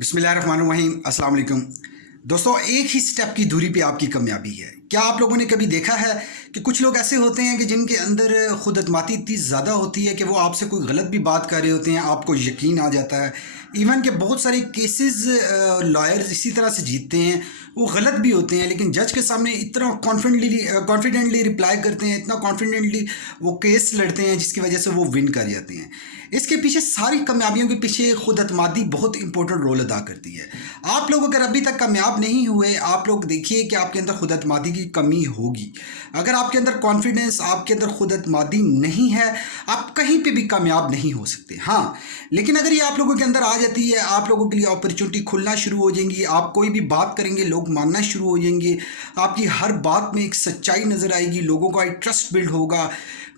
बिस्मिल्लाहिर्रहमानिर्रहीम, अस्सलाम वालेकुम। दोस्तों, एक ही स्टेप की दूरी पे आपकी कामयाबी है। क्या आप लोगों ने कभी देखा है कि कुछ लोग ऐसे होते हैं कि जिनके अंदर खुद एतमादी इतनी ज़्यादा होती है कि वो आपसे कोई गलत भी बात कर रहे होते हैं, आपको यकीन आ जाता है। इवन के बहुत सारे केसेस लॉयर्स इसी तरह से जीतते हैं, वो गलत भी होते हैं लेकिन जज के सामने इतना कॉन्फिडेंटली रिप्लाई करते हैं, इतना कॉन्फिडेंटली वो केस लड़ते हैं जिसकी वजह से वो विन कर जाते हैं। इसके पीछे, सारी कामयाबियों के पीछे खुद एतमादी बहुत इंपॉर्टेंट रोल अदा करती है। आप लोग अगर अभी तक कामयाब नहीं हुए, आप लोग देखिए कि आपके अंदर खुद एतमादी की कमी होगी। अगर आपके अंदर कॉन्फिडेंस, आपके अंदर खुद एतमादी नहीं है, आप कहीं पे भी कामयाब नहीं हो सकते। हाँ, लेकिन अगर ये आप लोगों के अंदर आ जाती है, आप लोगों के लिए अपॉर्चुनिटी खुलना शुरू हो जाएंगी। आप कोई भी बात करेंगे, लोग मानना शुरू हो जाएंगे। आपकी हर बात में एक सच्चाई नज़र आएगी, लोगों का एक ट्रस्ट बिल्ड होगा।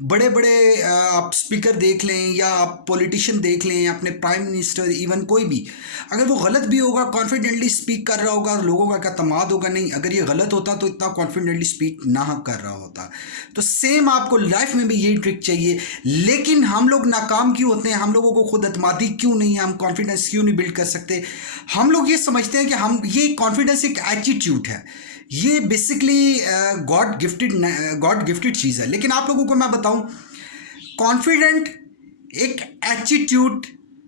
बड़े बड़े आप स्पीकर देख लें या आप पॉलिटिशियन देख लें, अपने प्राइम मिनिस्टर, इवन कोई भी, अगर वो गलत भी होगा, कॉन्फिडेंटली स्पीक कर रहा होगा, लोगों का एतमाद होगा। नहीं, अगर ये गलत होता तो इतना कॉन्फिडेंटली स्पीक ना कर रहा होता। तो सेम आपको लाइफ में भी यही ट्रिक चाहिए। लेकिन हम लोग नाकाम क्यों होते हैं? हम लोगों को खुद एतमादी क्यों नहीं है? हम कॉन्फिडेंस क्यों नहीं बिल्ड कर सकते? हम लोग ये समझते हैं कि हम ये कॉन्फिडेंस एक एटीट्यूड है, ये बेसिकली गॉड गिफ्टेड चीज़ है। लेकिन आप लोगों को मैं बताऊं, कॉन्फिडेंट एक एटीट्यूड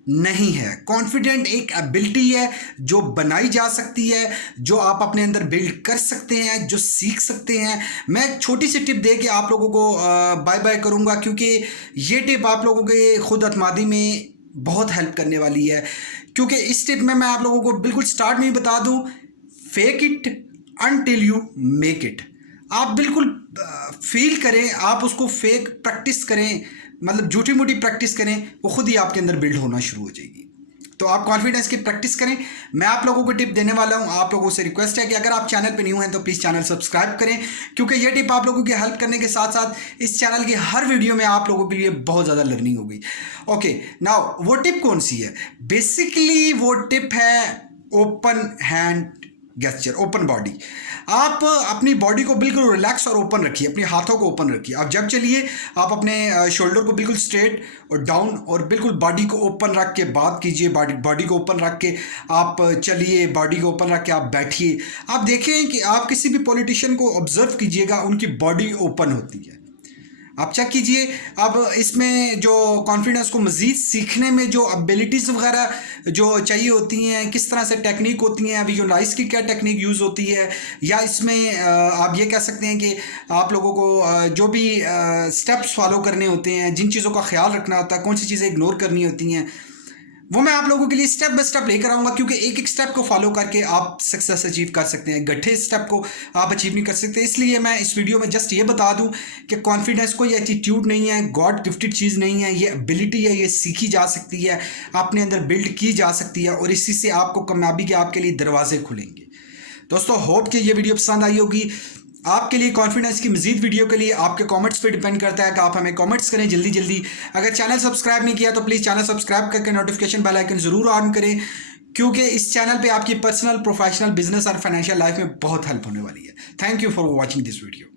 नहीं है। कॉन्फिडेंट एक एबिलिटी है जो बनाई जा सकती है, जो आप अपने अंदर बिल्ड कर सकते हैं, जो सीख सकते हैं। मैं एक छोटी सी टिप दे के आप लोगों को बाय बाय करूंगा, क्योंकि ये टिप आप लोगों के खुद एतमादी में बहुत हेल्प करने वाली है। क्योंकि इस टिप में मैं आप लोगों को बिल्कुल स्टार्ट में ही बता दूं, fake it until you make it. आप बिल्कुल फील करें, आप उसको फेक प्रैक्टिस करें, मतलब झूठी मूठी प्रैक्टिस करें, वो खुद ही आपके अंदर बिल्ड होना शुरू हो जाएगी। तो आप कॉन्फिडेंस की प्रैक्टिस करें। मैं आप लोगों को टिप देने वाला हूं। आप लोगों से रिक्वेस्ट है कि अगर आप चैनल पे न्यू हैं तो प्लीज़ चैनल सब्सक्राइब करें, क्योंकि ये टिप आप लोगों की हेल्प करने के साथ साथ इस चैनल की हर वीडियो में आप लोगों के लिए बहुत ज़्यादा लर्निंग होगी। ओके, नाउ वो टिप कौन सी है? बेसिकली वो टिप है open hand gesture, open body. आप अपनी बॉडी को बिल्कुल रिलैक्स और ओपन रखिए, अपने हाथों को ओपन रखिए। आप जब चलिए, आप अपने शोल्डर को बिल्कुल स्ट्रेट और डाउन और बिल्कुल बॉडी को ओपन रख के बात कीजिए। बॉडी को ओपन रख के आप चलिए, बॉडी को ओपन रख के आप बैठिए। आप देखें कि आप किसी भी पॉलिटिशियन को ऑब्जर्व कीजिएगा, उनकी बॉडी ओपन होती है। आप चेक कीजिए। अब इसमें जो कॉन्फिडेंस को मज़ीद सीखने में जो एबिलिटीज़ वगैरह जो चाहिए होती हैं, किस तरह से टेक्निक होती हैं, विजुअलाइज की क्या टेक्निक यूज़ होती है, या इसमें आप ये कह सकते हैं कि आप लोगों को जो भी स्टेप्स फॉलो करने होते हैं, जिन चीज़ों का ख्याल रखना होता है, कौन सी चीज़ें इग्नोर करनी होती हैं, वो मैं आप लोगों के लिए स्टेप बाय स्टेप लेकर आऊँगा। क्योंकि एक एक स्टेप को फॉलो करके आप सक्सेस अचीव कर सकते हैं, गड्ढे स्टेप को आप अचीव नहीं कर सकते। इसलिए मैं इस वीडियो में जस्ट ये बता दूं कि कॉन्फिडेंस कोई एटीट्यूड नहीं है, गॉड गिफ्टेड चीज़ नहीं है, ये एबिलिटी है, ये सीखी जा सकती है, अपने अंदर बिल्ड की जा सकती है, और इसी से आपको कामयाबी के आपके लिए दरवाजे खुलेंगे। दोस्तों, होप कि ये वीडियो पसंद आई होगी। आपके लिए कॉन्फिडेंस की मजीद वीडियो के लिए आपके कमेंट्स पे डिपेंड करता है कि आप हमें कमेंट्स करें जल्दी जल्दी। अगर चैनल सब्सक्राइब नहीं किया तो प्लीज़ चैनल सब्सक्राइब करके नोटिफिकेशन बेल आइकन ज़रूर ऑन करें, क्योंकि इस चैनल पे आपकी पर्सनल, प्रोफेशनल, बिजनेस और फाइनेंशियल लाइफ में बहुत हेल्प होने वाली है। Thank you for watching this video.